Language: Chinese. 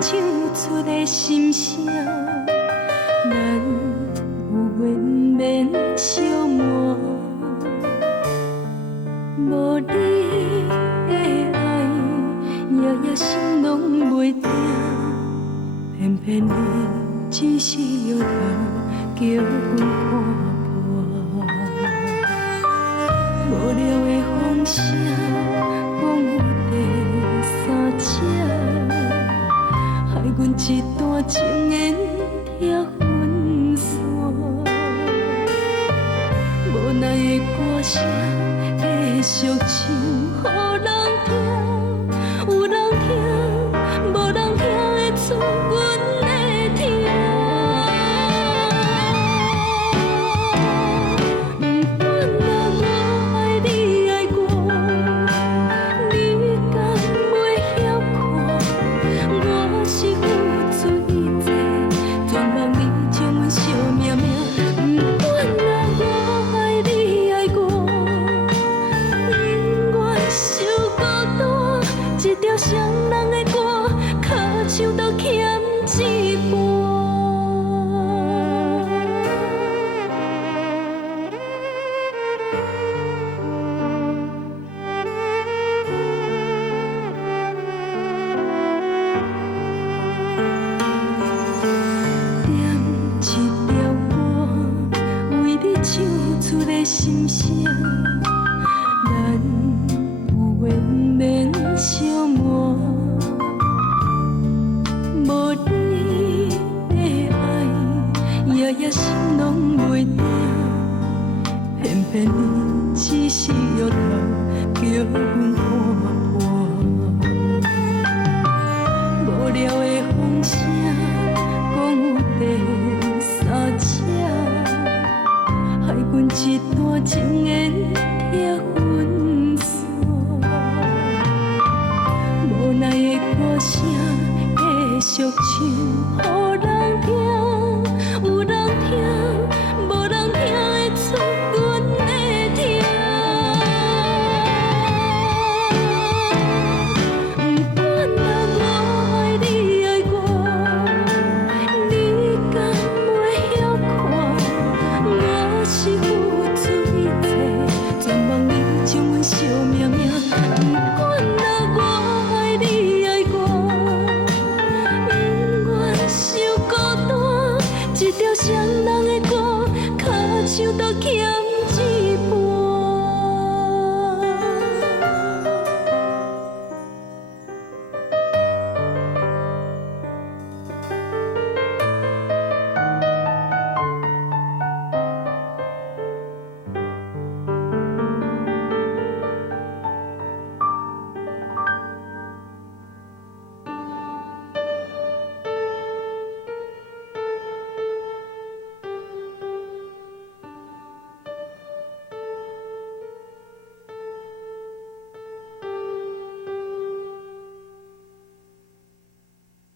唱出的心声，咱有缘免相瞒。无你的爱，夜夜心拢袂定，偏偏你只是摇头，叫阮看破。无聊的风声，讲有第三者，害阮一段情缘拆分散。无奈的歌声继续唱，予人听，有人听，无人听会出阮的痛。不管若我爱你爱我，你敢袂晓看？我是付出一切，全望你将阮惜命命。不管若我爱你爱我，宁愿受孤单，一条伤人的歌，靠唱到欠一半。点一条歌，为你唱出的心声，咱有缘免相瞒。无你的爱，夜夜心拢袂定，偏偏你只是摇头，叫阮看破。无聊的风声，讲有第三者，害阮一段情缘拆分散。无奈的歌声继续唱，予人